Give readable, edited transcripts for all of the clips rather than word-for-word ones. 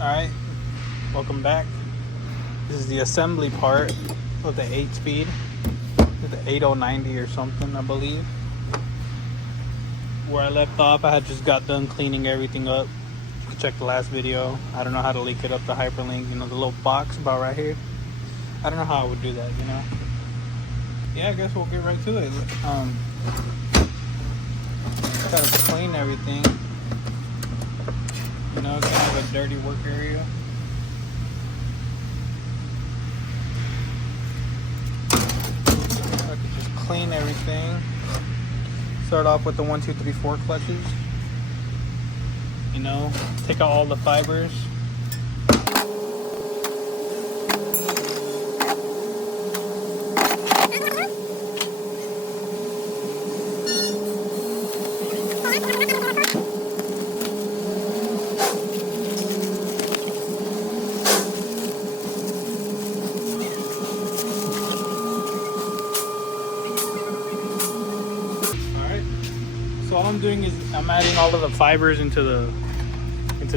Alright, welcome back. This is the assembly part of the 8-speed. The 8090 or something, I believe. Where I left off, I had just got done cleaning everything up. You can check the last video. I don't know how to link it up to hyperlink. You know, the little box about right here. I don't know how I would do that, you know. Yeah, I guess we'll get right to it. Gotta clean everything. You know, kind of a dirty work area. I could just clean everything. Start off with the 1, 2, 3, 4 clutches. You know, take out all the fibers. So all I'm doing is I'm adding all of the fibers into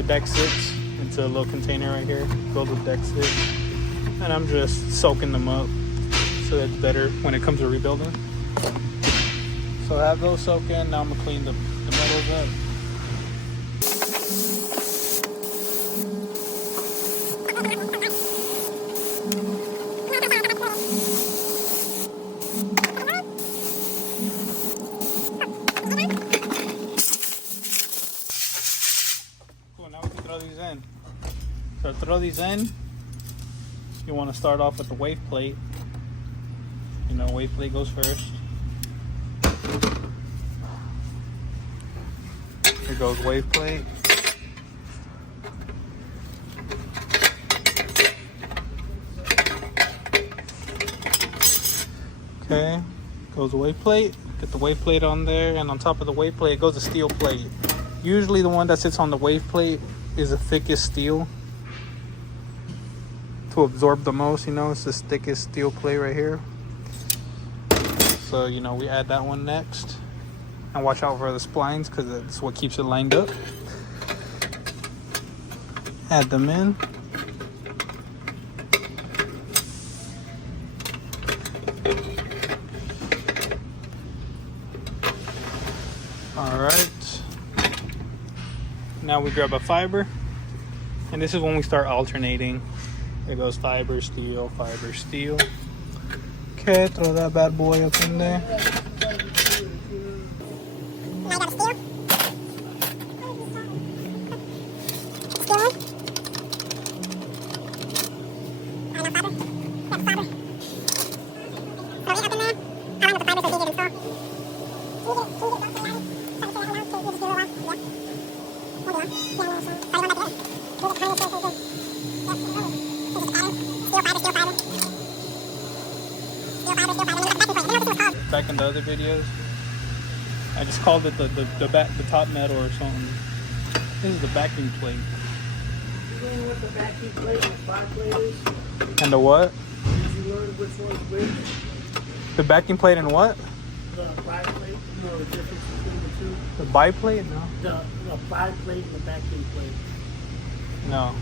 deck 6, into a little container right here filled with deck 6, and I'm just soaking them up so that's better when it comes to rebuilding. So I have those soak in. Now I'm gonna clean the metals up. Now we can throw these in. So to throw these in, you want to start off with the wave plate. You know, wave plate goes first. Here goes wave plate. Okay, goes the wave plate. Get the wave plate on there, and on top of the wave plate goes a steel plate. Usually the one that sits on the wave plate is the thickest steel to absorb the most, you know. It's the thickest steel plate right here. So, you know, we add that one next. And watch out for the splines because that's what keeps it lined up. Add them in. All right. Now we grab a fiber, and this is when we start alternating. There goes fiber, steel, fiber, steel. Okay, throw that bad boy up in there. I got a steel. Steel. I got fiber. Got fiber. Throw it up in there. How long the fiber so easy to install? Back in the other videos, I just called it the top metal or something. This is the backing plate. You know what the backing plate and the spot plate is? And the what? Did you learn which one's which? The backing plate and what? The applied plate, you know the difference between the two? The biplate? No. The applied plate and the backing plate. No.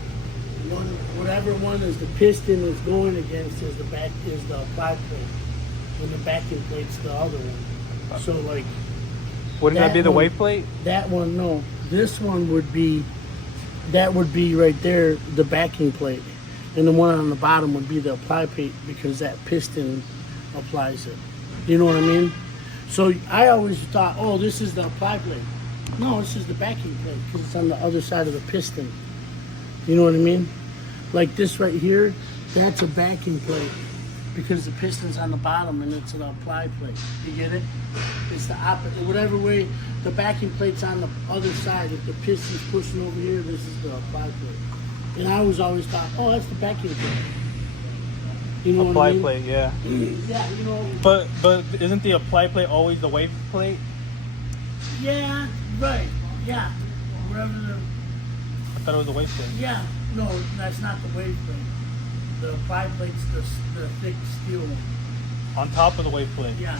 Whatever one is the piston is going against is the applied plate. And the backing plate's the other one. So like, Wouldn't that be the wave plate? That one, no. This one would be, that would be right there, the backing plate. And the one on the bottom would be the applied plate because that piston applies it. You know what I mean? So I always thought, oh, this is the applied plate. No, this is the backing plate because it's on the other side of the piston. You know what I mean? Like this right here, that's a backing plate because the piston's on the bottom and it's an applied plate. You get it? It's the opposite. Whatever way, the backing plate's on the other side. If the piston's pushing over here, this is the applied plate. And I always thought, oh, that's the backing plate. You know Applied what I mean? plate, yeah. Yeah, you know. But isn't the applied plate always the wave plate? Yeah, right. Yeah. Whatever the. I thought it was the wave plate. Yeah. No, that's not the wave plate. The applied plate's the thick steel one. On top of the wave plate? Yeah.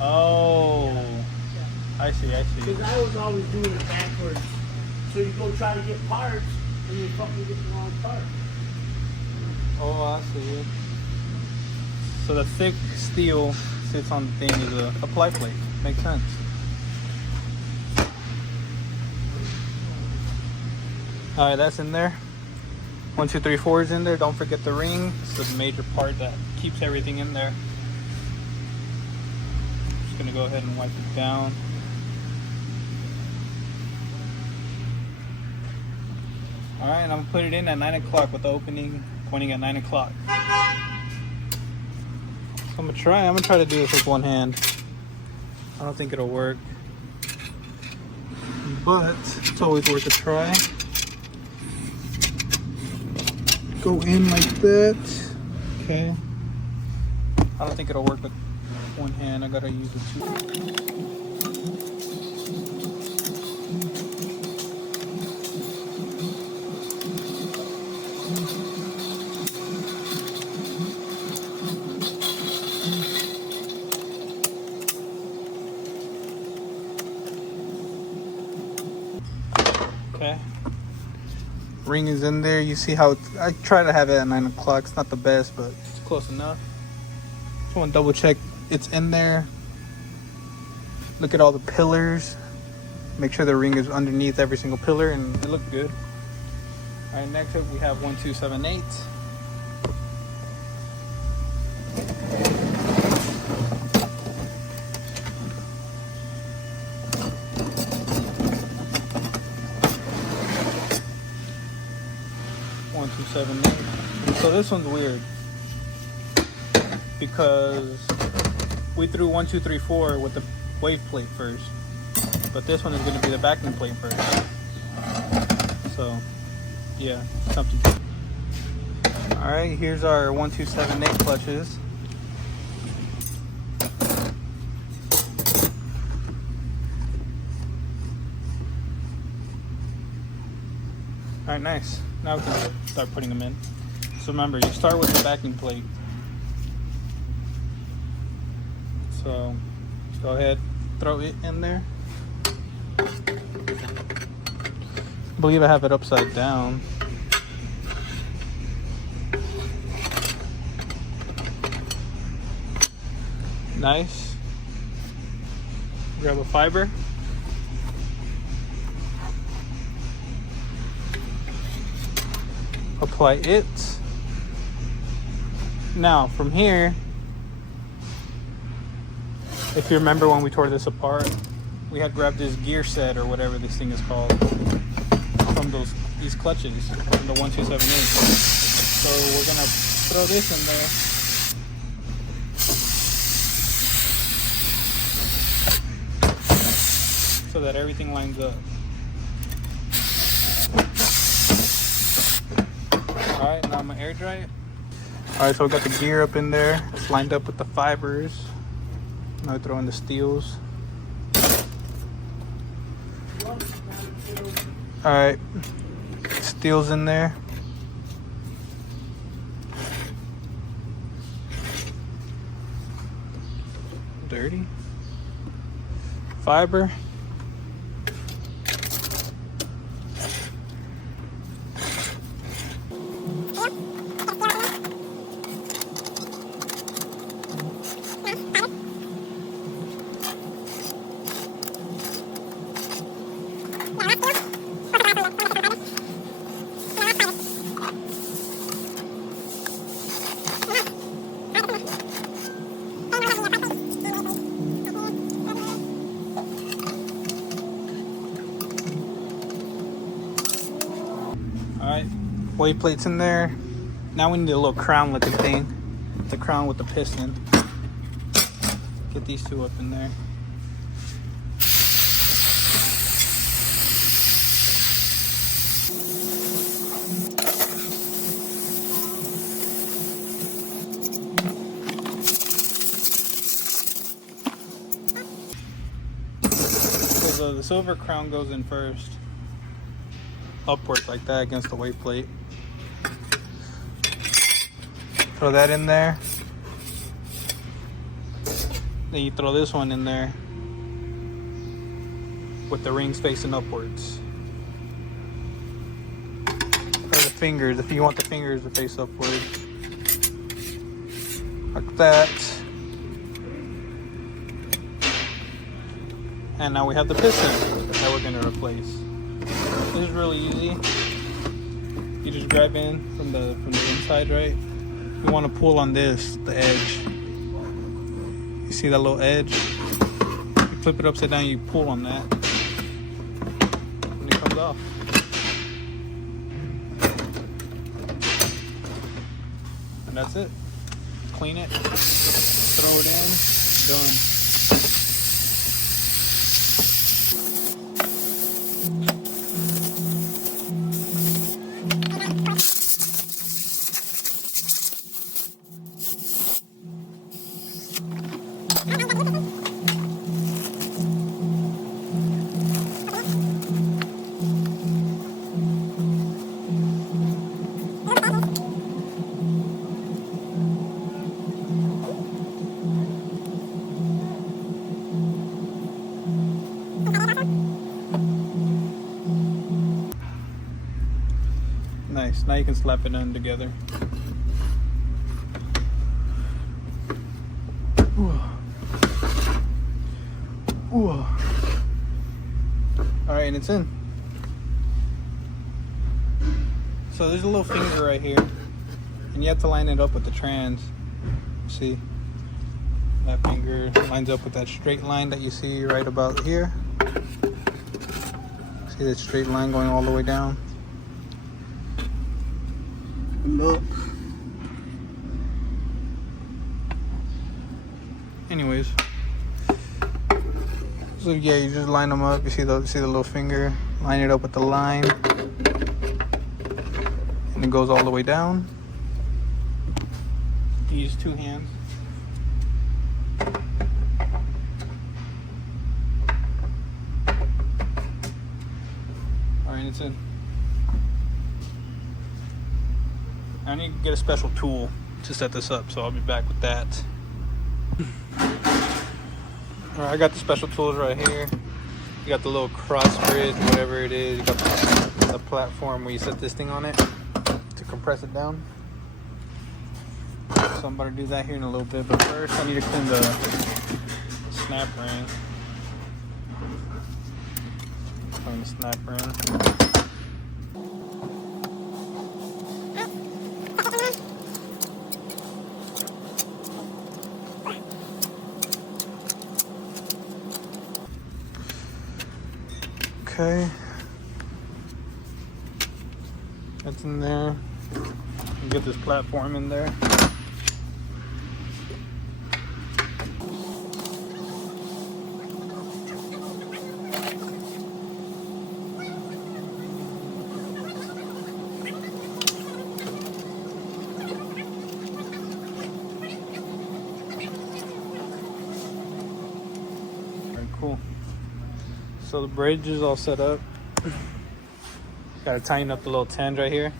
Oh. Yeah. I see. Because I was always doing it backwards. So you go try to get parts, And you fucking get the wrong part. Oh, I see. So the thick steel sits on the thing is a ply plate. Makes sense. All right, that's in there. 1, 2, 3, 4 is in there. Don't forget the ring. It's the major part that keeps everything in there. Just gonna go ahead and wipe it down. All right, and I'm gonna put it in at 9 o'clock with the opening pointing at 9 o'clock. So I'm gonna try to do this with one hand. I don't think it'll work, but it's always worth a try. Go in like that. Okay. I don't think it'll work with one hand. I gotta use the two. Okay. Ring is in there. You see how I try to have it at 9 o'clock. It's not the best, but it's close enough. Just want to double check it's in there. Look at all the pillars. Make sure the ring is underneath every single pillar, and it looked good. All right, next up we have 1, 2, 7, 8. So this one's weird because we threw 1, 2, 3, 4 with the wave plate first, but this one is going to be the backing plate first. So yeah, something. All right, here's our 1, 2, 7, 8 clutches. All right, nice. Now we can start putting them in. So remember, you start with the backing plate. So go ahead, throw it in there. I believe I have it upside down. Nice. Grab a fiber. Apply it. Now from here, if you remember when we tore this apart, we had grabbed this gear set or whatever this thing is called from these clutches from the 1, 2, 7, 8. So we're gonna throw this in there so that everything lines up. Alright, now I'm gonna air dry it. Alright, so we got the gear up in there. It's lined up with the fibers. Now I throw in the steels. Alright, steels in there. Dirty. Fiber. Alright, wave plates in there. Now we need a little crown looking thing. The crown with the piston. Get these two up in there. So the silver crown goes in first. Upwards like that against the wave plate. Throw that in there. Then you throw this one in there with the rings facing upwards. fingers if you want the fingers to face upward. Like that. And now we have the piston that we're going to replace. This is really easy. You just grab in from the inside, right? You want to pull on this, the edge. You see that little edge? You flip it upside down, you pull on that, and it comes off. And that's it. Clean it, throw it in, done. Nice. Now you can slap it on together. Ooh. Ooh. All right, and it's in. So there's a little finger right here, and you have to line it up with the trans. See? That finger lines up with that straight line that you see right about here. See that straight line going all the way down? Look. Anyways, so yeah, you just line them up. You see the little finger, line it up with the line, and it goes all the way down. You use two hands. All right, it's in. I need to get a special tool to set this up, so I'll be back with that. Alright, I got the special tools right here. You got the little cross bridge, whatever it is. You got the platform where you set this thing on it to compress it down. So I'm about to do that here in a little bit, but first I need to clean the snap ring. Clean the snap ring. Okay, that's in there. You get this platform in there. Very cool. So the bridge is all set up. Gotta tighten up the little tend right here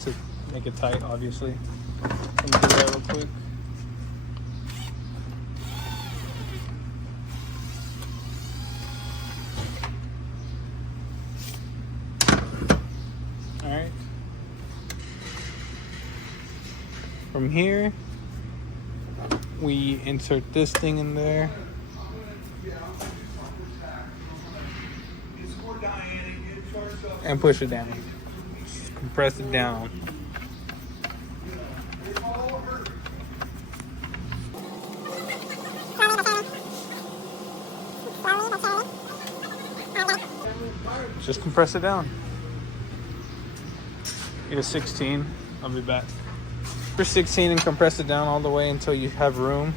to make it tight, obviously. Let me do that real quick. Alright. From here, we insert this thing in there. And push it down. Just compress it down. Just compress it down. Get a 16. I'll be back. For 16 and compress it down all the way until you have room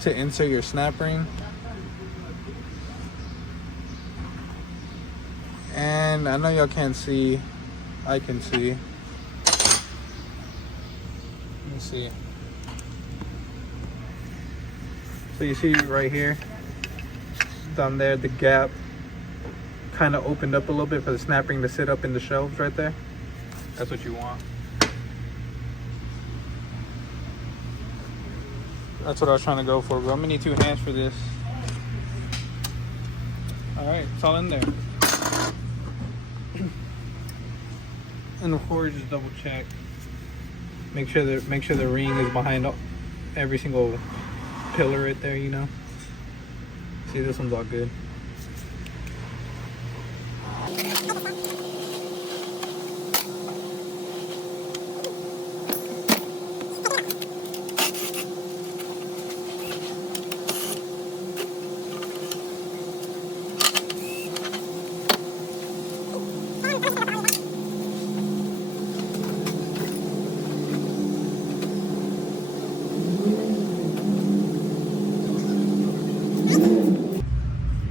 to insert your snap ring. And I know y'all can't see. I can see. Let me see. So you see right here, down there, the gap kind of opened up a little bit for the snap ring to sit up in the shelves right there. That's what you want. That's what I was trying to go for, but I'm gonna need 2 hands for this. All right, it's all in there. And of course, just double check. Make sure the ring is behind every single pillar right there. You know. See, this one's all good.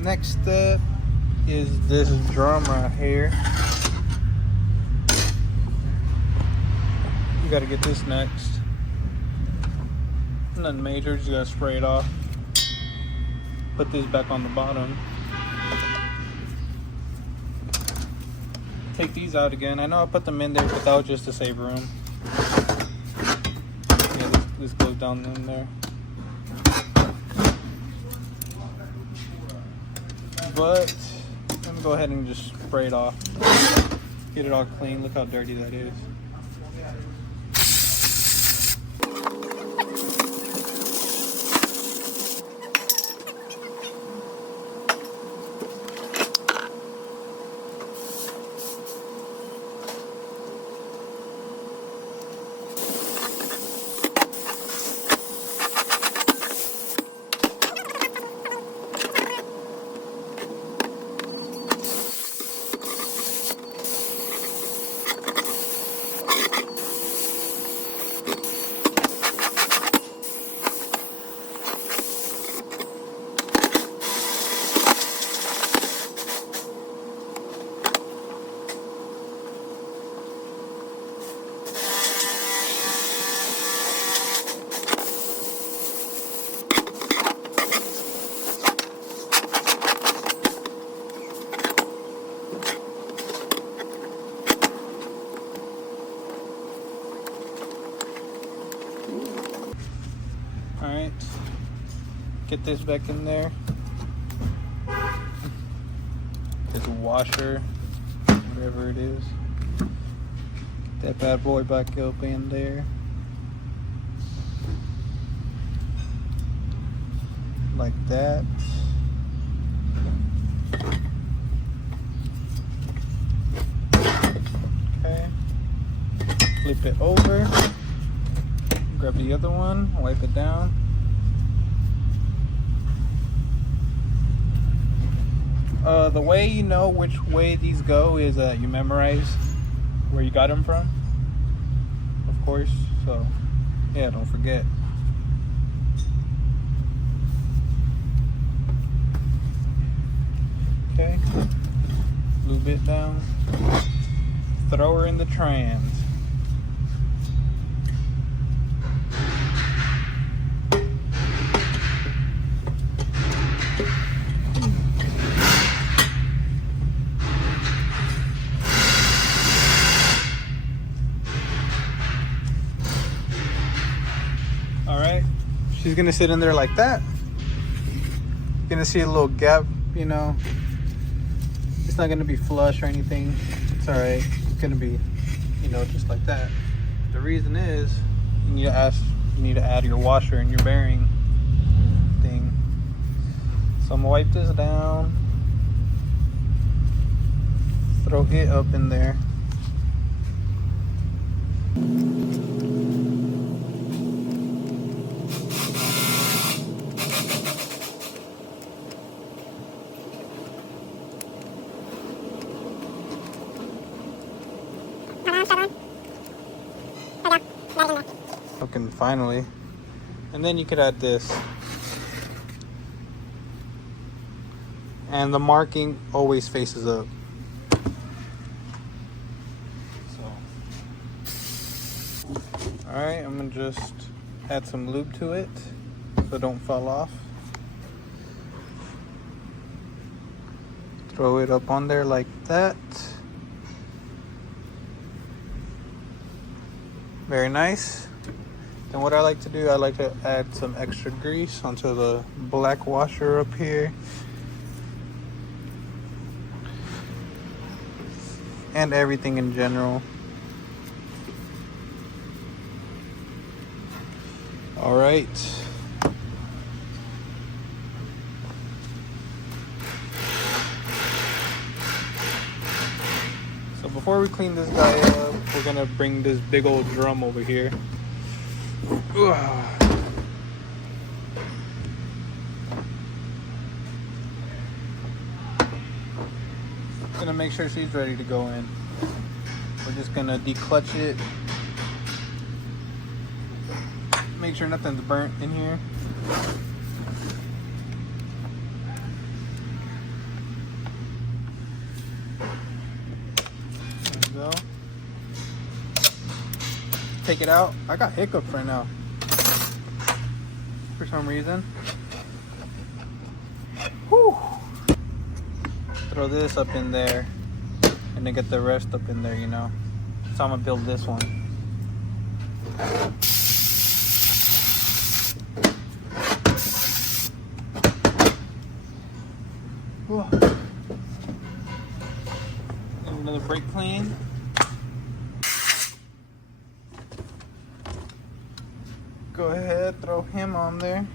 Next step is this drum right here. You gotta get this next. Nothing major, just gotta spray it off. Put this back on the bottom. Take these out again. I know I put them in there, but that was just to save room. Yeah, this goes down in there. But let me go ahead and just spray it off. Get it all clean. Look how dirty that is. Alright, get this back in there. This washer, whatever it is. Get that bad boy back up in there. Like that. Okay. Flip it over. Grab the other one, wipe it down. The way you know which way these go is you memorize where you got them from, of course. So, yeah, don't forget. Okay, lube it down. Throw her in the trans. Alright, she's gonna sit in there like that. You're gonna see a little gap, you know. It's not gonna be flush or anything. It's alright. It's gonna be, you know, just like that. The reason is you need to add your washer and your bearing thing. So I'm gonna wipe this down. Throw it up in there. Looking finally. And then you could add this. And the marking always faces up. So, alright, I'm gonna just add some lube to it so it don't fall off. Throw it up on there like that. Very nice. Then what I like to do, I like to add some extra grease onto the black washer up here. And everything in general. All right. So before we clean this guy up, we're gonna bring this big old drum over here. Ugh. Gonna make sure she's ready to go in. We're just gonna declutch it. Make sure nothing's burnt in here. There we go. Take it out. I got hiccups right now for some reason. Whew. Throw this up in there and then get the rest up in there, you know. So I'm gonna build this one. Whew. Another brake clean. Go ahead, throw him on there.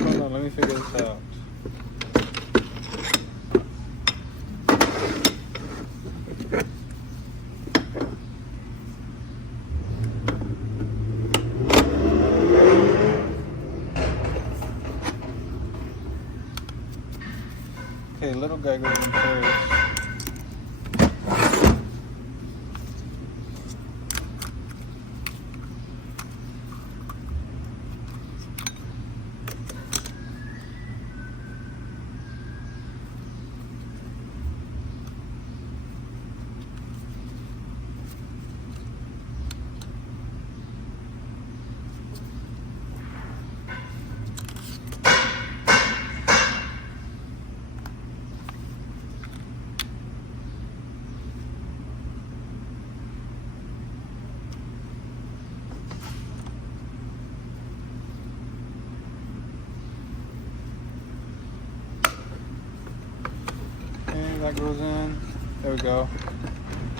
Hold on, let me figure this out. Okay, little guy goes in first. That goes in. There we go.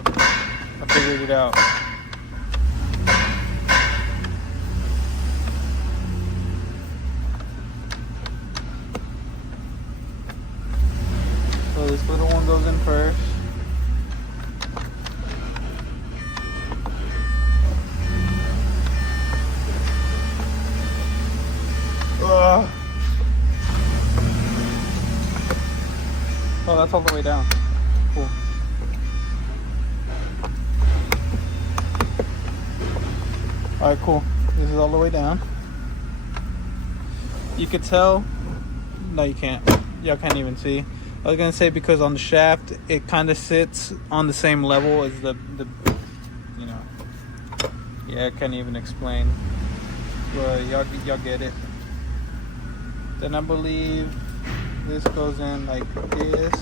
I figured it out. So this little one goes in first. Ugh. Oh, that's all the way down. Cool. Alright, cool. This is all the way down. You could tell. No, you can't. Y'all can't even see. I was gonna say because on the shaft, it kind of sits on the same level as the you know. Yeah, I can't even explain. But y'all get it. Then I believe this goes in like this.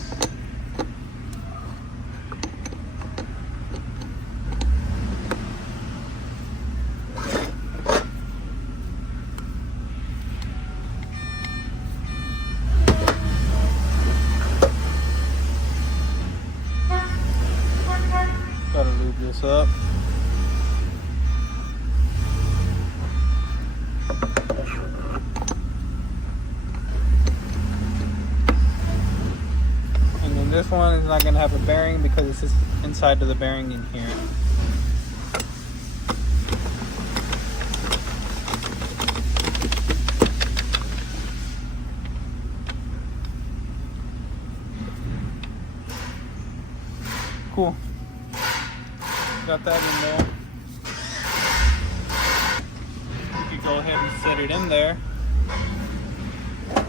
Gotta lube this up. This one is not going to have a bearing because it's just inside of the bearing in here. Cool. Got that in there. You can go ahead and set it in there.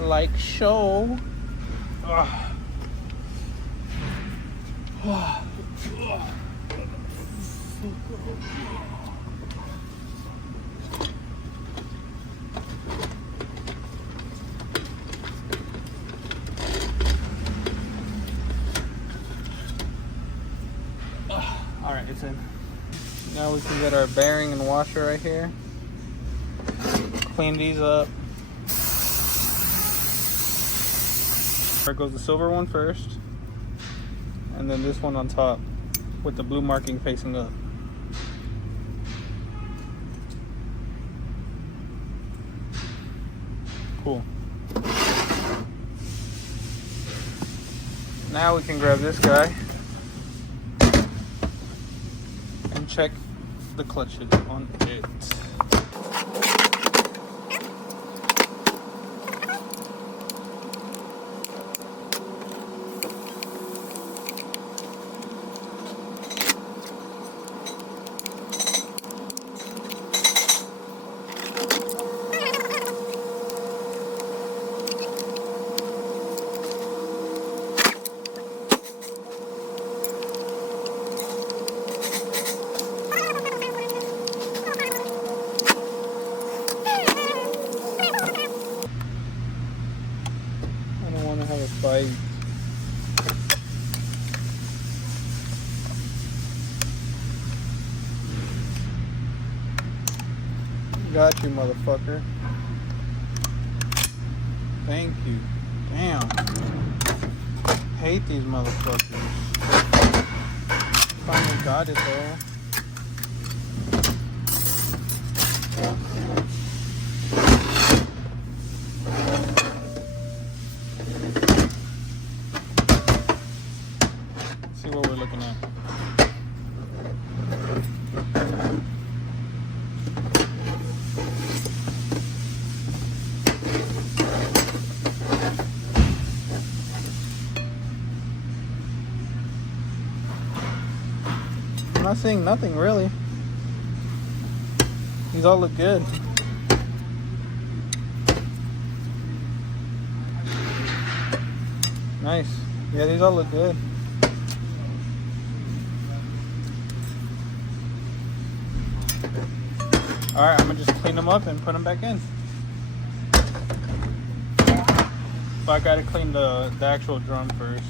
Like so. Ugh. Now we can get our bearing and washer right here. Clean these up. There goes the silver one first, and then this one on top with the blue marking facing up. Cool. Now we can grab this guy and check the clutch on it. I don't want to have a fight. Got you, motherfucker. Thank you. Damn. Hate these motherfuckers. Finally got it though. Let's see what we're looking at. I'm not seeing nothing really. These all look good. Nice. Yeah, these all look good. Alright, I'm gonna just clean them up and put them back in. But I gotta clean the actual drum first.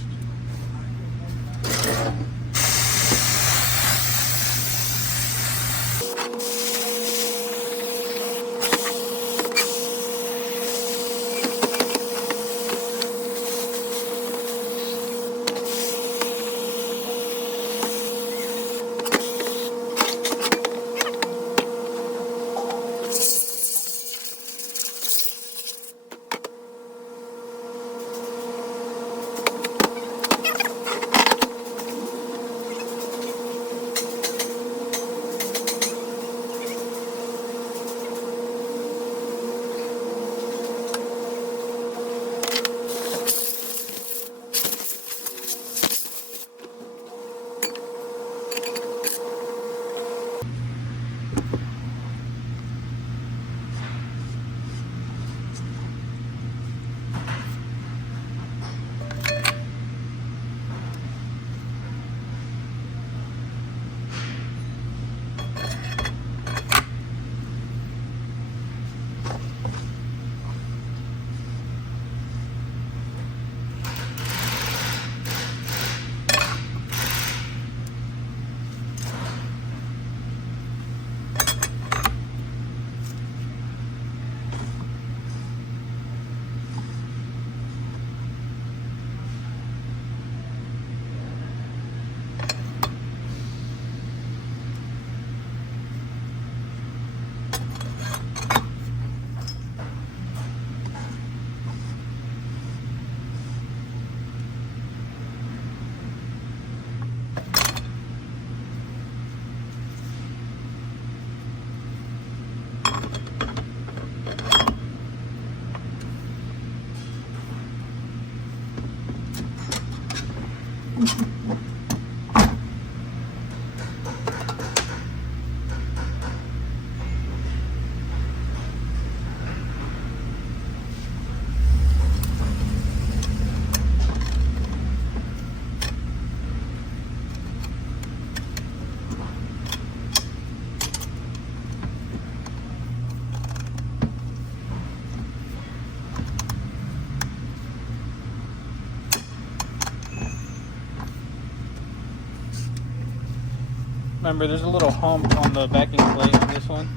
Remember, there's a little hump on the backing plate on this one.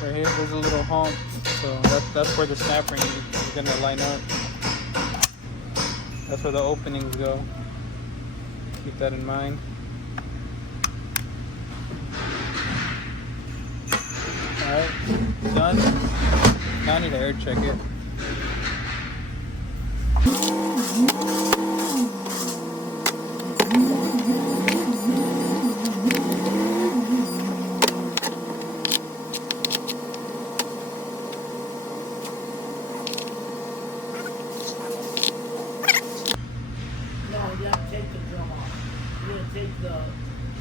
Right here, there's a little hump. So that's where the snap ring is going to line up. That's where the openings go. Keep that in mind. Alright, done. Now I need to air check it. No, you have to take the drum off. You're gonna take the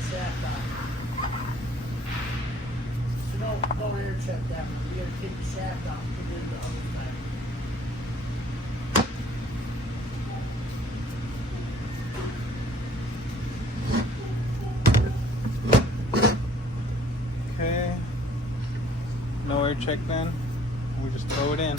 shaft off. So don't air check that one. You gotta take the shaft off and put it in the other side. Okay. No air check then. We just throw it in.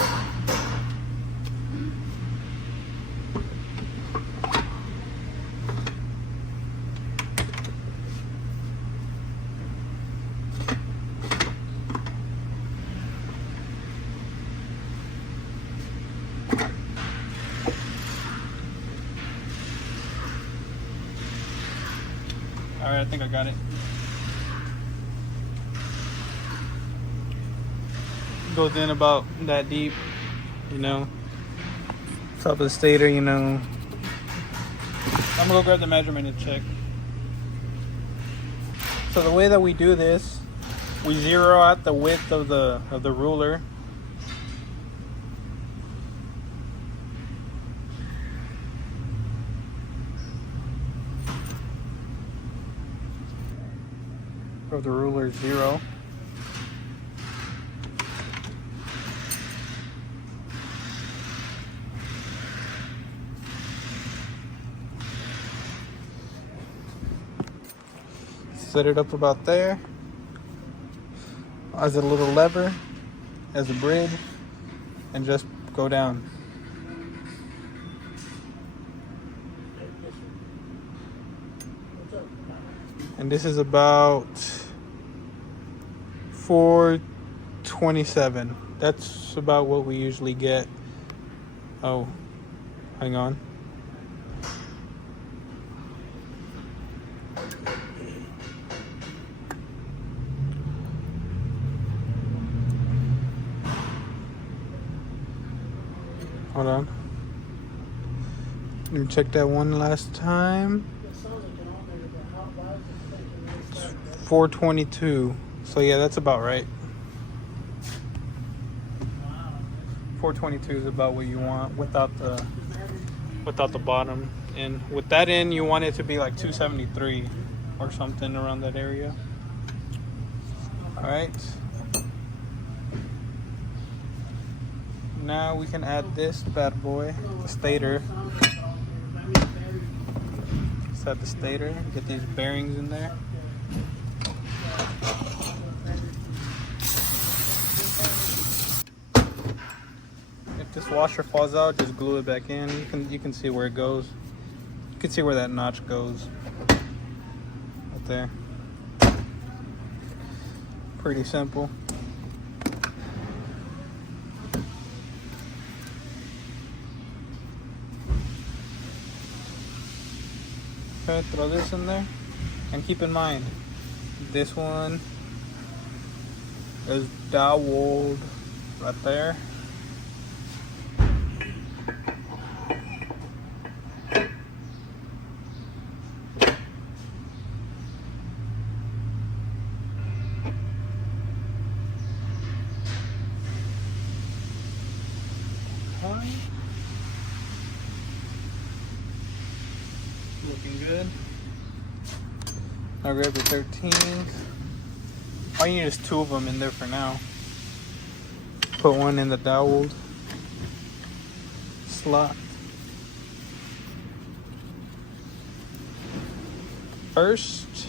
Alright, I think I got it. Goes in about that deep, you know. Top of the stator, you know. I'm gonna go grab the measurement and check. So the way that we do this, we zero out the width of the ruler. Of the ruler is 0. Set it up about there as a little lever, as a bridge, and just go down. And this is about 427. That's about what we usually get. Oh, hang on. Hold on. Let me check that one last time. 422. So yeah, that's about right. 422 is about what you want without the bottom. And with that in, you want it to be like 273 or something around that area. All right. Now we can add this bad boy, the stator. Let's add the stator. Get these bearings in there. If this washer falls out, just glue it back in. You can see where it goes. You can see where that notch goes. Right there. Pretty simple. Okay, throw this in there. And keep in mind, this one is doweled right there. Looking good. I'll grab the 13s. All you need is 2 of them in there for now. Put one in the doweled slot. First,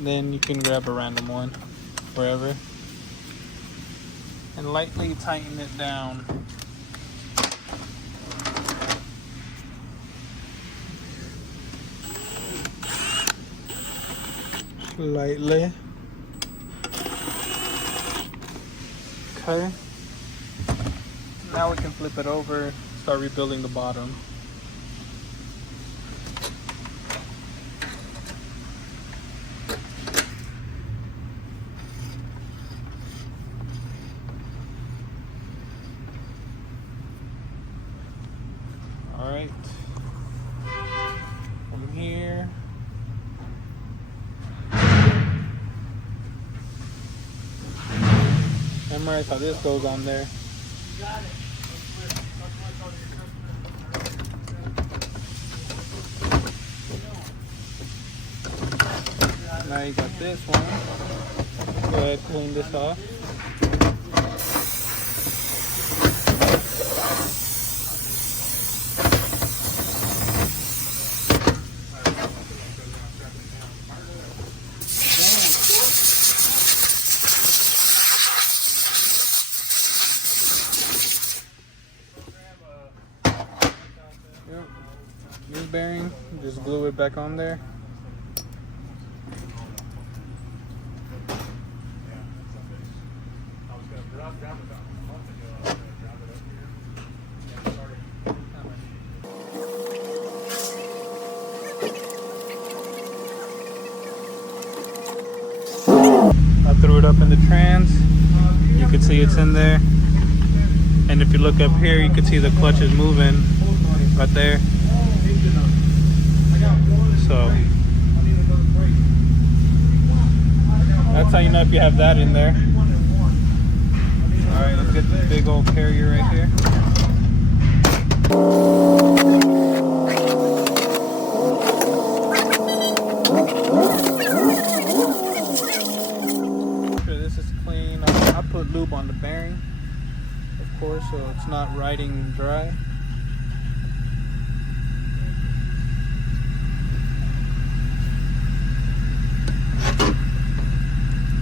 then you can grab a random one, wherever. And lightly tighten it down. lightly. Okay. Now we can flip it over, start rebuilding the bottom. All right. From here. Memorize how this goes on there. Now you got this one. Go ahead, clean this off. Yep. New bearing, just glue it back on there. I threw it up in the trans. You can see it's in there. And if you look up here, you can see the clutch is moving right there. So that's how you know if you have that in there. Alright, let's get the big old carrier right here. Sure this is clean. I put lube on the bearing, of course, so it's not riding dry.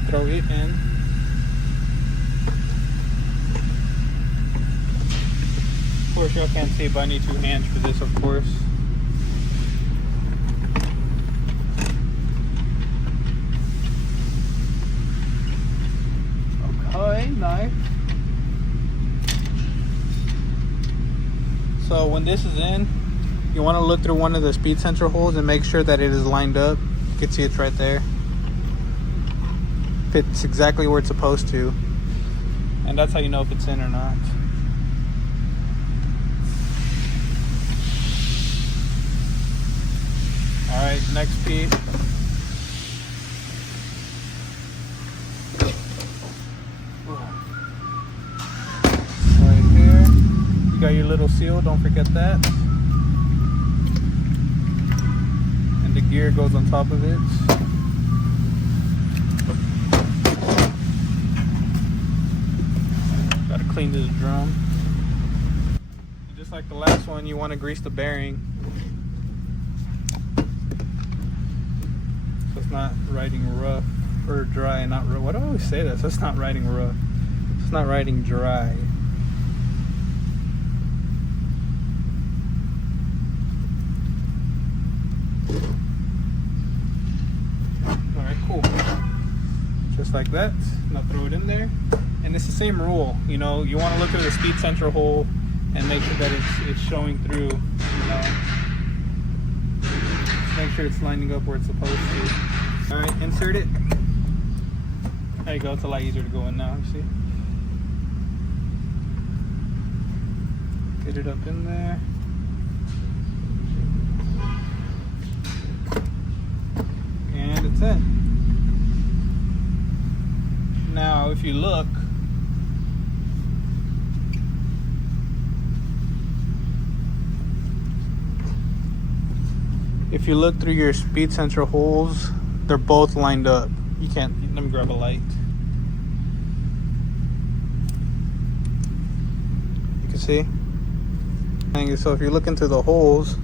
Throw it in. Of course, y'all can't see, but I need 2 hands for this, of course. Okay, nice. So when this is in, you want to look through one of the speed sensor holes and make sure that it is lined up. You can see it's right there. Fits exactly where it's supposed to, and that's how you know if it's in or not. All right, next piece. Right here, you got your little seal, don't forget that. And the gear goes on top of it. Clean this drum. And just like the last one, you want to grease the bearing so it's not riding rough or dry. Not rough. Why do I always say that? So it's not riding rough. It's not riding dry. All right, cool. Just like that. Now throw it in there. And it's the same rule, you know, you want to look at the speed sensor hole and make sure that it's showing through, you know. Just make sure it's lining up where it's supposed to. All right, insert it. There you go, it's a lot easier to go in now, you see. Get it up in there. And it's in. Now, if you look, through your speed sensor holes, they're both lined up. You can't, let me grab a light. You can see? So if you look into the holes,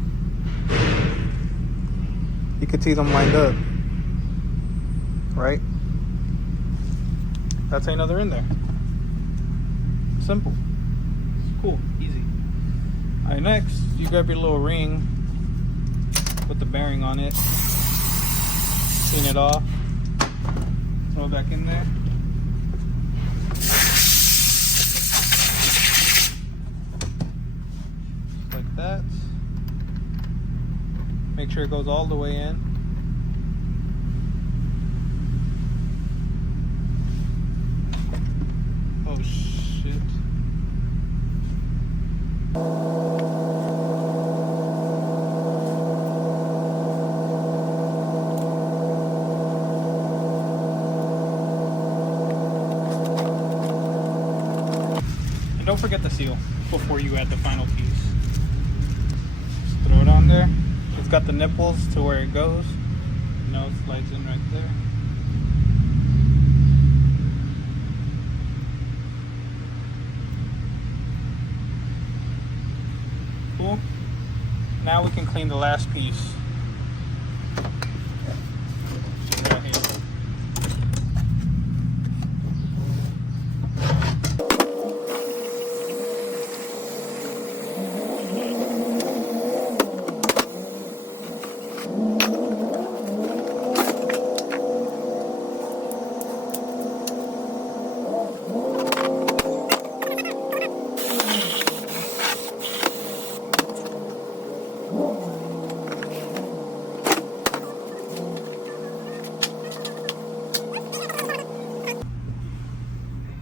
you can see them lined up, right? That's how you know they're in there. Simple. Cool, easy. Alright, next, you grab your little ring, put the bearing on it, clean it off. Throw it back in there. Just like that. Make sure it goes all the way in. Oh shit. And don't forget the seal before you add the final piece. Just throw it on there. It's got the nipples to where it goes. You know, it slides in right there. Cool. Now we can clean the last piece. Right here.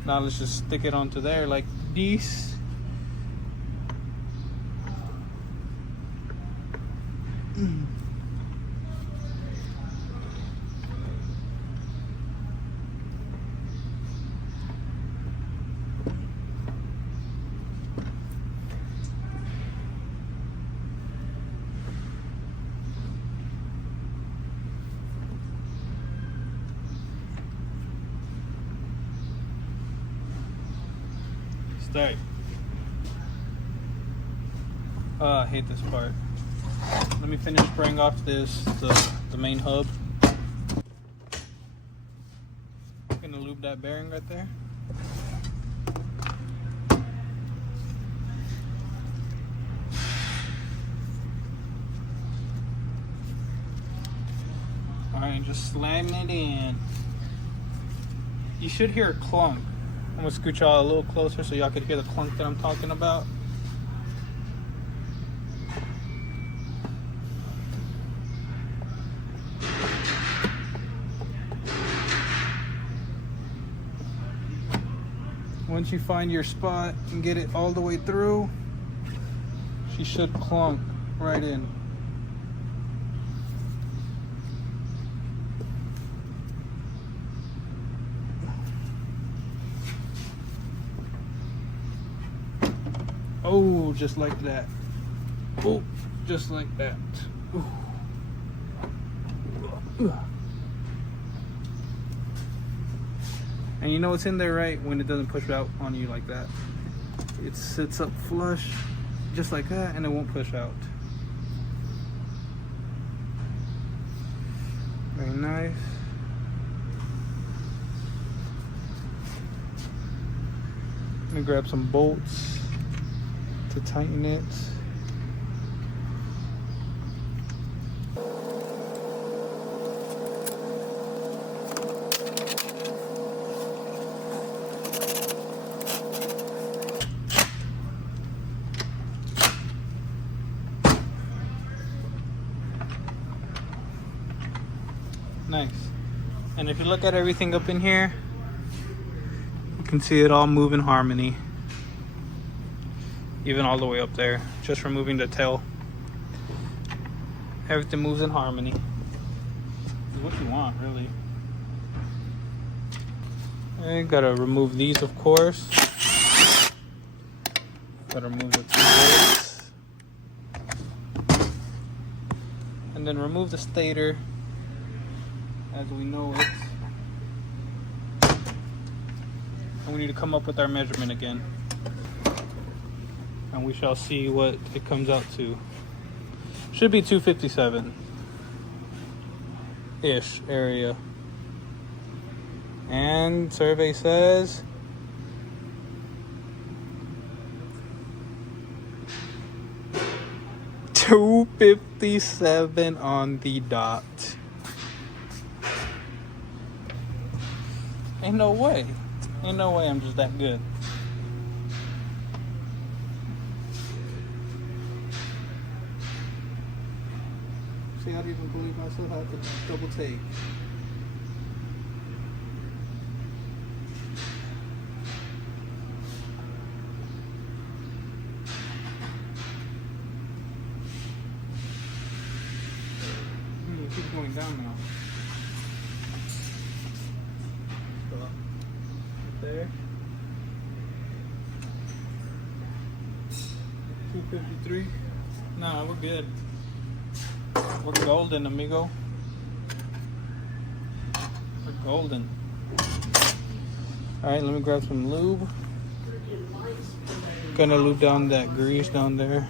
Now let's just stick it onto there like this. Stay. I hate this part. Let me finish spraying off the main hub. I'm gonna lube that bearing right there. Alright, just slamming it in. You should hear a clunk. I'm gonna scooch y'all a little closer so y'all could hear the clunk that I'm talking about. Once you find your spot and get it all the way through, she should clunk right in. Oh, just like that. Oh, just like that. Ooh. And you know it's in there right when it doesn't push out on you like that. It sits up flush, just like that, and it won't push out. Very nice. Let me grab some bolts to tighten it. Nice. And if you look at everything up in here, you can see it all move in harmony. Even all the way up there, just removing the tail. Everything moves in harmony. It's what you want, really. And gotta remove these, of course. Gotta remove the two bolts. And then remove the stator as we know it. And we need to come up with our measurement again. And we shall see what it comes out to. Should be 257-ish area. And survey says 257 on the dot. Ain't no way. Ain't no way I'm just that good. See, I don't even believe myself. I have to double take. It keeps going down now. Right there. 253. Nah, we're good. We're golden, amigo. We're golden. Alright, let me grab some lube. Gonna lube down that grease down there.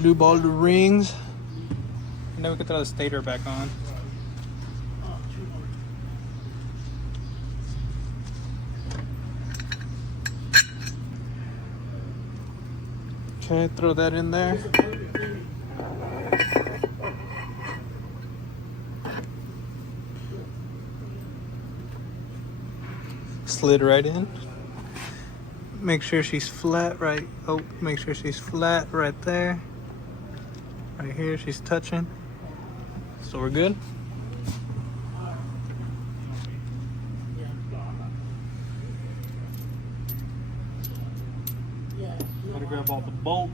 Lube all the rings. And then we can throw the stator back on. Okay, throw that in there. Slid right in. Make sure she's flat right. Oh, make sure she's flat right there. Right here, she's touching. So we're good. Gotta grab all the bolts.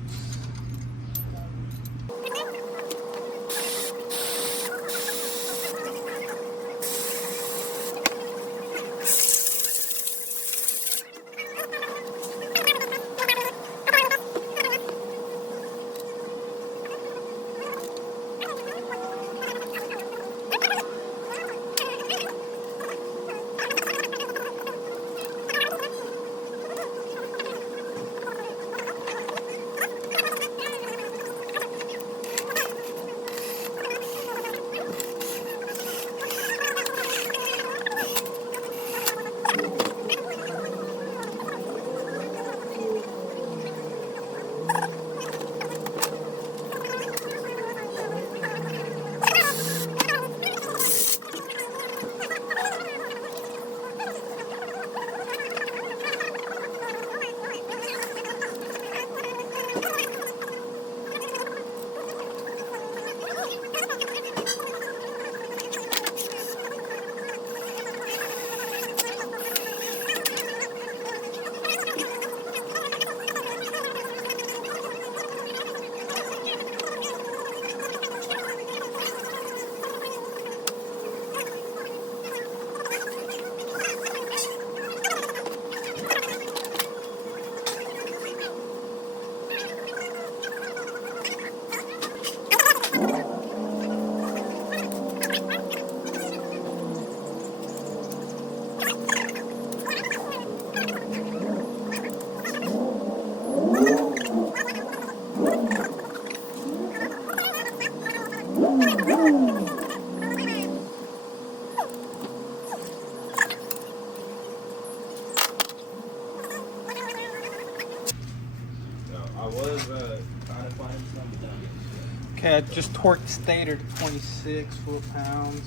Okay, I just torqued stator to 26 foot-pounds.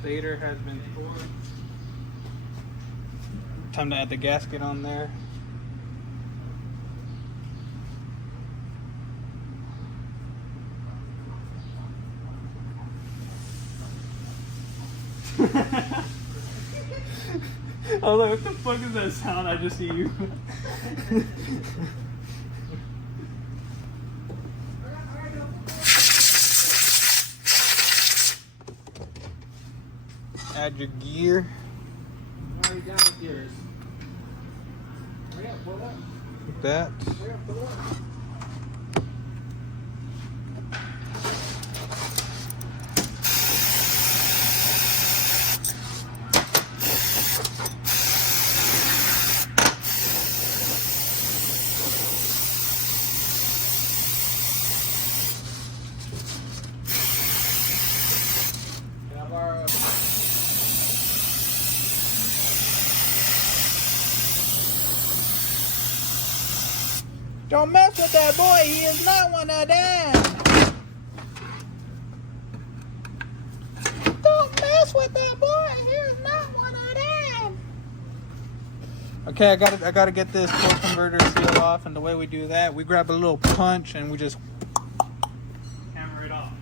Stator has been torqued. Time to add the gasket on there. I was like, what the fuck is that sound? I just see you. Add your gear. Already down with yours. Hurry up, pull up. Like that. Hurry up, pull up. Don't mess with that boy. He is not one of them. Don't mess with that boy. He is not one of them. Okay, I gotta get this torque converter seal off, and the way we do that, we grab a little punch and we just hammer it off.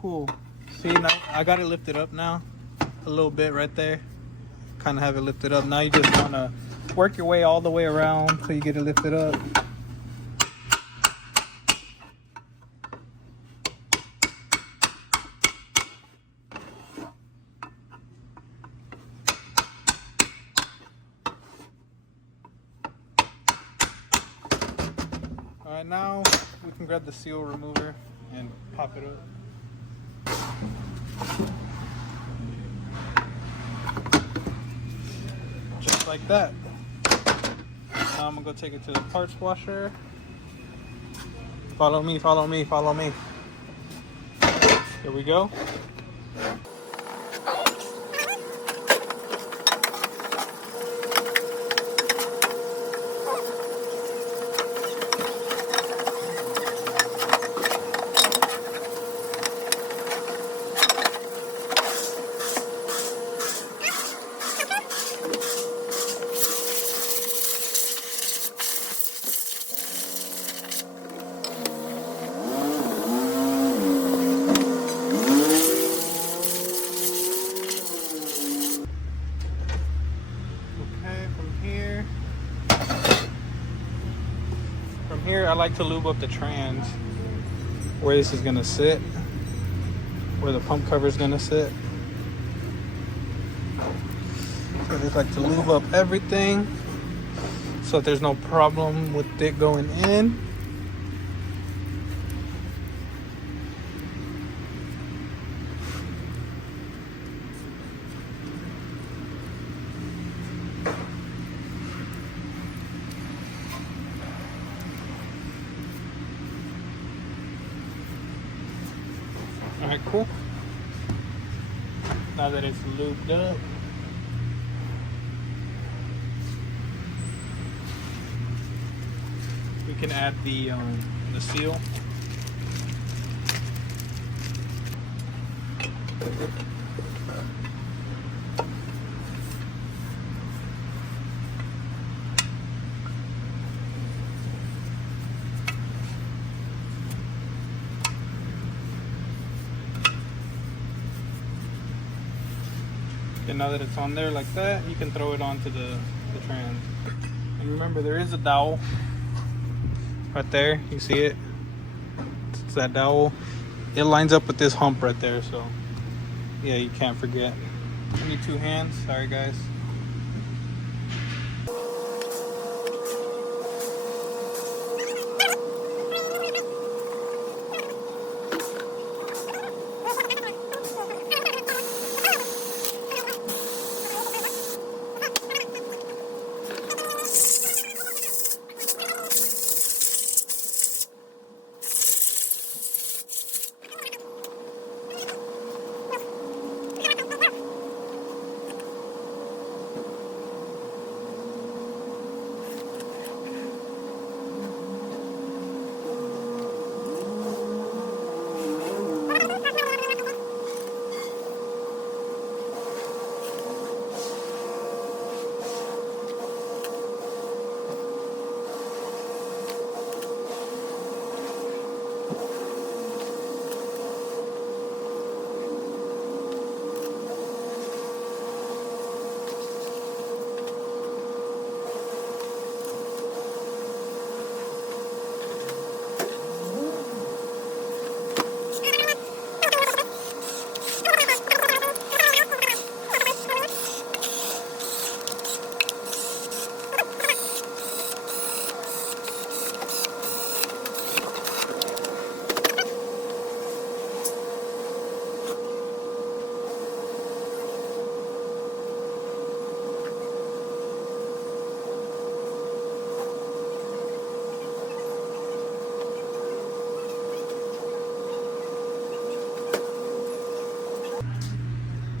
Cool. See, now I got it lifted up now, a little bit right there. Kind of have it lifted up. Now you just want to work your way all the way around till you get it lifted up. All right, now we can grab the seal remover and pop it up. Just like that. Now I'm gonna go take it to the parts washer. Follow me, follow me, follow me. Here we go. Here I like to lube up the trans where this is gonna sit, where the pump cover is gonna sit. So I just like to lube up everything so that there's no problem with it going in. Alright, cool. Now that it's lubed up, we can add the seal. And now that it's on there like that, you can throw it onto the trans. And remember, there is a dowel right there. You see it? It's that dowel. It lines up with this hump right there, so yeah, you can't forget. I need 2 hands. Sorry, guys.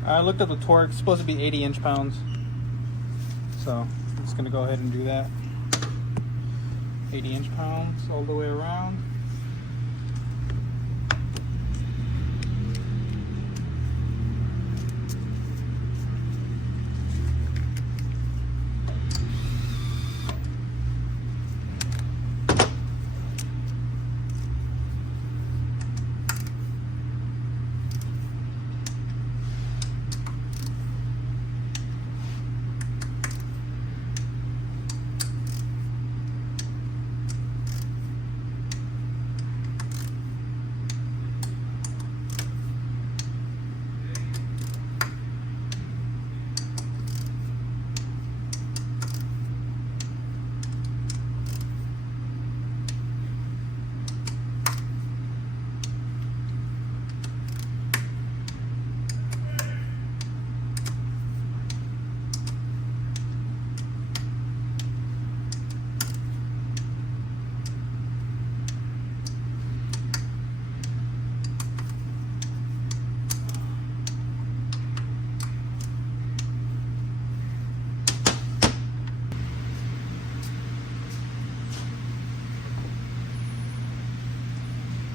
I looked up the torque. It's supposed to be 80 inch-pounds. So I'm just gonna go ahead and do that. 80 inch-pounds all the way around.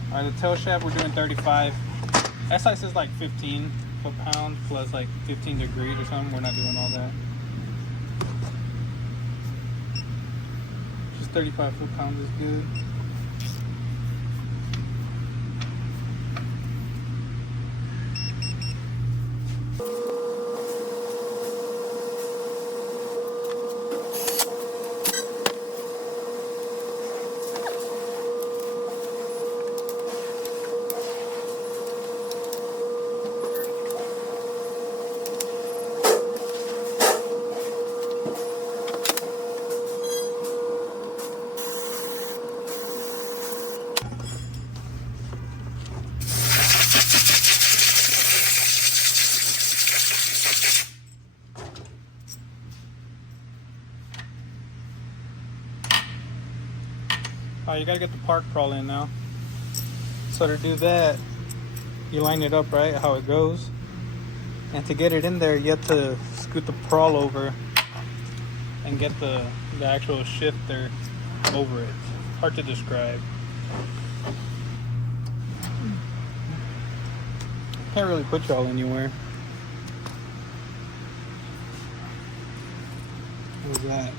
All right, the tail shaft we're doing 35. SI says like 15 foot-pounds plus like 15 degrees or something. We're not doing all that. Just 35 foot-pounds is good. You gotta get the park crawl in now. So to do that, you line it up right how it goes, and to get it in there, you have to scoot the crawl over and get the actual shifter over it. Hard to describe. Can't really put y'all anywhere. What was that?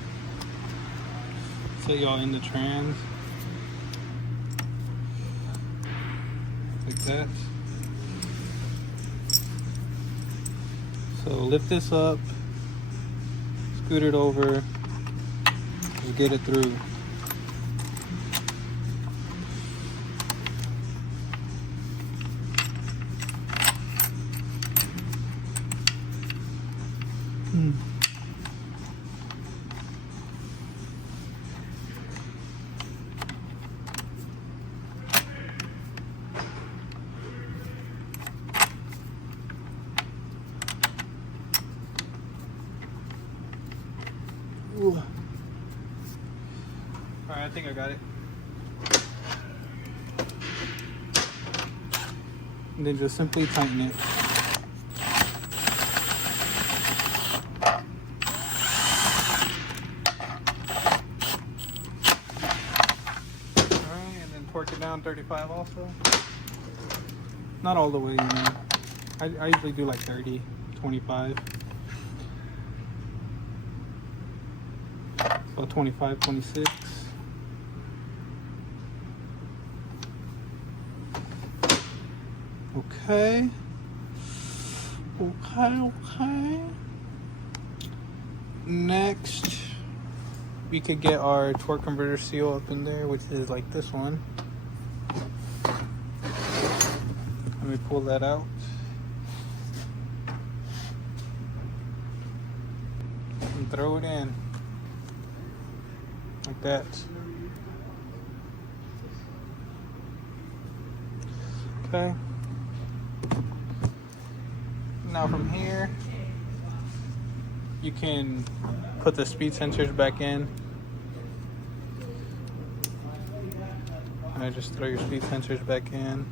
Set y'all in the trans. Like that. So lift this up, scoot it over, and get it through. Alright, I think I got it. And then just simply tighten it. Alright, and then torque it down 35 also. Not all the way, you know. I usually do like 30, 25. So 25, 26. Okay. Okay. Next, we could get our torque converter seal up in there, which is like this one. Let me pull that out. And throw it in. Like that. Okay. Now from here, you can put the speed sensors back in. And just throw your speed sensors back in.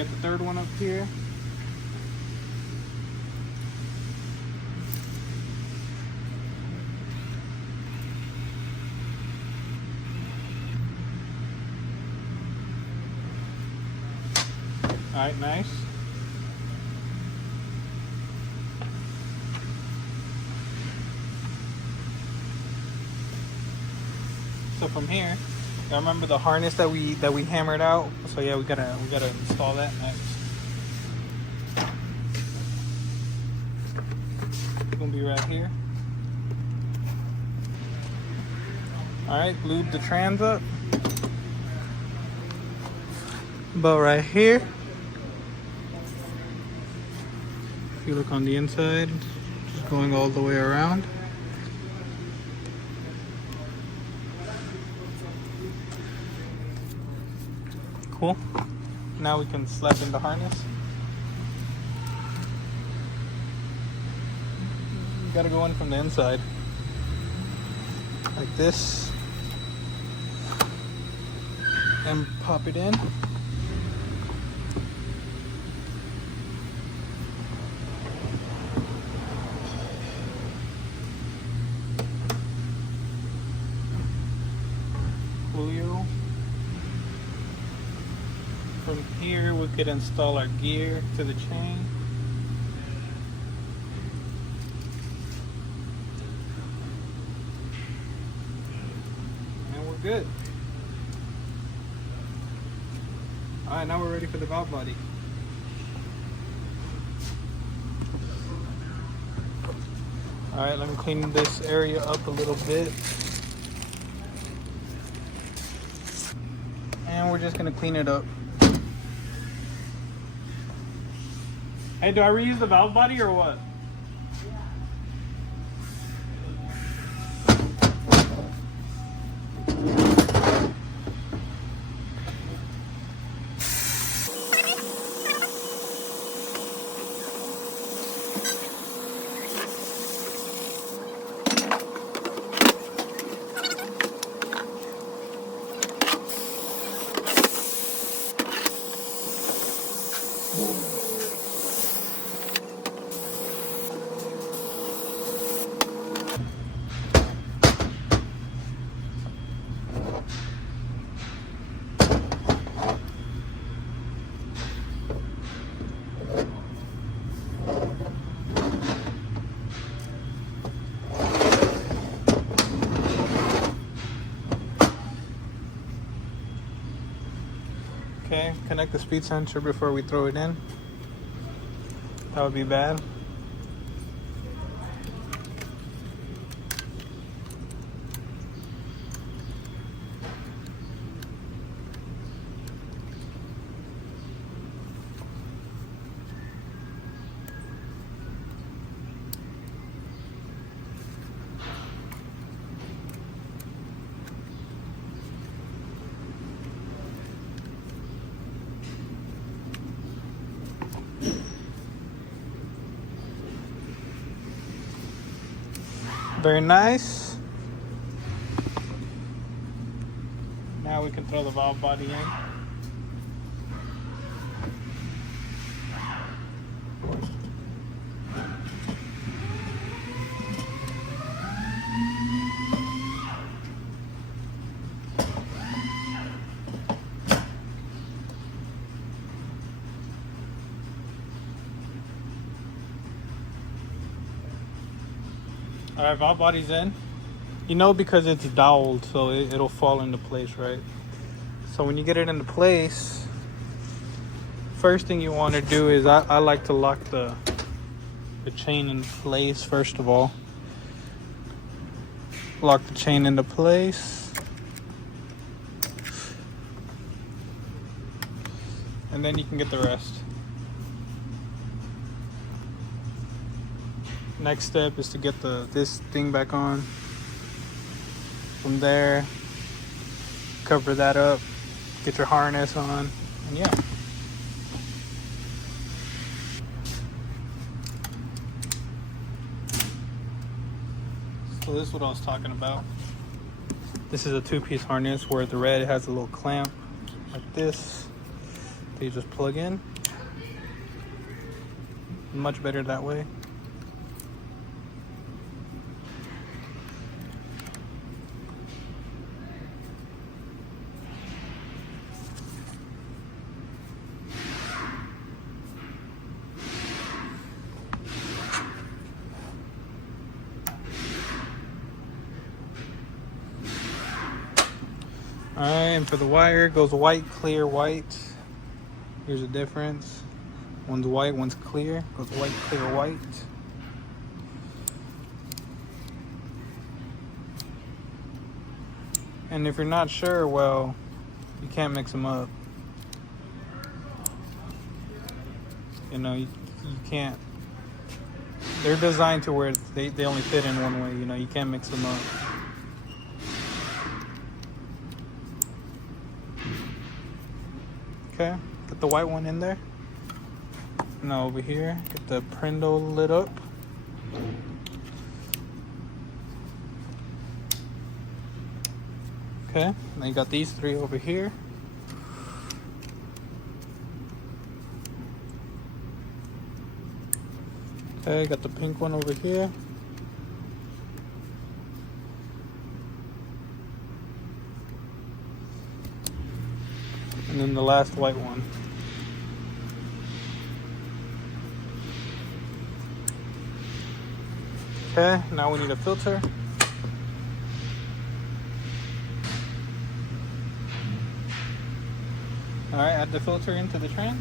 get the third one up here. All right, nice. So from here, I remember the harness that we hammered out. So yeah, we gotta install that next. It's gonna be right here. All right, lube the trans up. About right here. If you look on the inside, just going all the way around. Cool. Now we can slap in the harness. You gotta go in from the inside. Like this. And pop it in. Coolio. From here we could install our gear to the chain. And we're good. Alright, now we're ready for the valve body. Alright, let me clean this area up a little bit. And we're just gonna clean it up. Hey, do I reuse the valve body or what? Okay, connect the speed sensor before we throw it in. That would be bad. Very nice. Now we can throw the valve body in. All right, valve body's in. You know, because it's doweled, so it'll fall into place, right? So when you get it into place, first thing you want to do is I like to lock the chain in place first of all. Lock the chain into place. And then you can get the rest. Next step is to get this thing back on. From there, cover that up, get your harness on, and yeah. So this is what I was talking about. This is a two-piece harness where the red has a little clamp like this. They just plug in. Much better that way. Alright, and for the wire, it goes white, clear, white. Here's the difference. One's white, one's clear. Goes white, clear, white. And if you're not sure, well, you can't mix them up. You know, you can't. They're designed to where they only fit in one way. You know, you can't mix them up. Okay, get the white one in there. Now over here, get the Prindle lit up. Okay, now you got these three over here. Okay, got the pink one over here. And then the last white one. Okay, now we need a filter. Alright, add the filter into the train.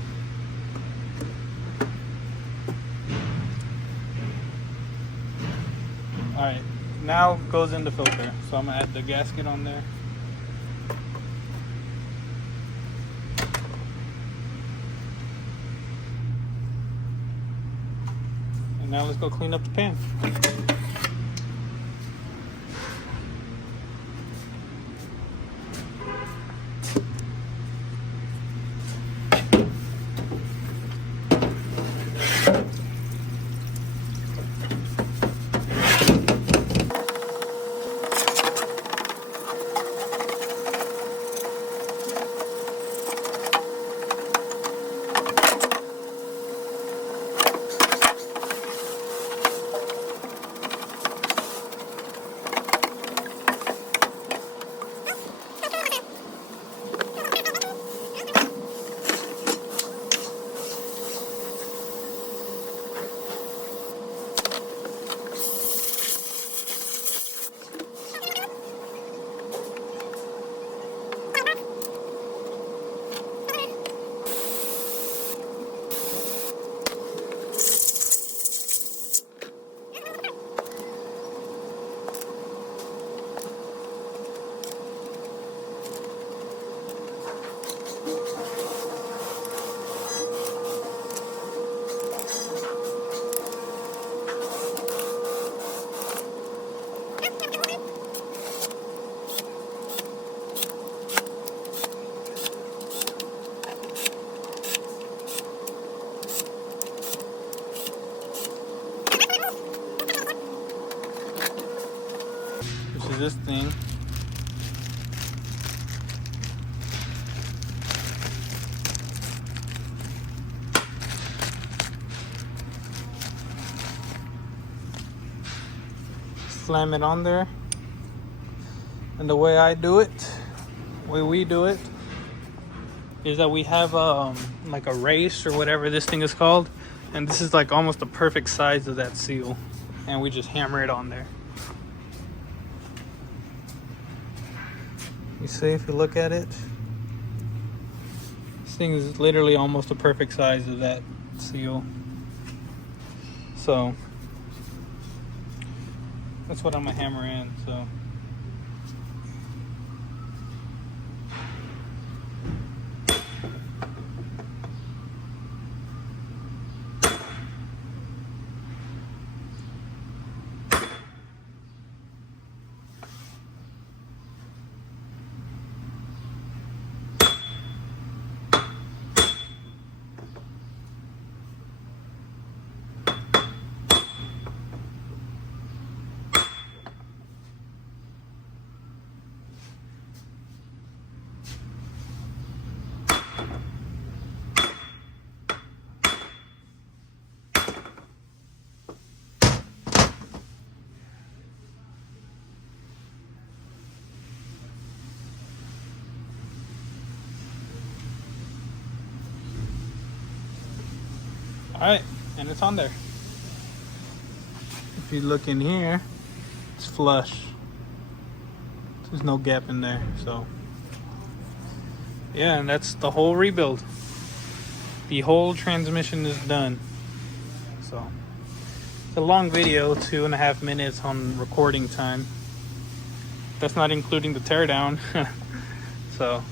Alright, now goes in the filter. So I'm gonna add the gasket on there. And now let's go clean up the pan. Which is this thing. Slam it on there. And the way I do it, the way we do it, is that we have like a race or whatever this thing is called, and this is like almost the perfect size of that seal, and we just hammer it on there. You see, if you look at it, this thing is literally almost the perfect size of that seal. So that's what I'm gonna hammer in. So Alright, and it's on there. If you look in here, it's flush. There's no gap in there, so yeah, and that's the whole rebuild. The whole transmission is done. So it's a long video, 2.5 minutes on recording time. That's not including the teardown. So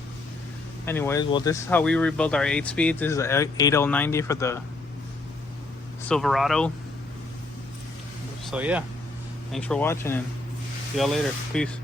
anyways, well, this is how we rebuilt our 8-speed. This is a 8090 for the Silverado. So yeah, thanks for watching and see y'all later. Peace.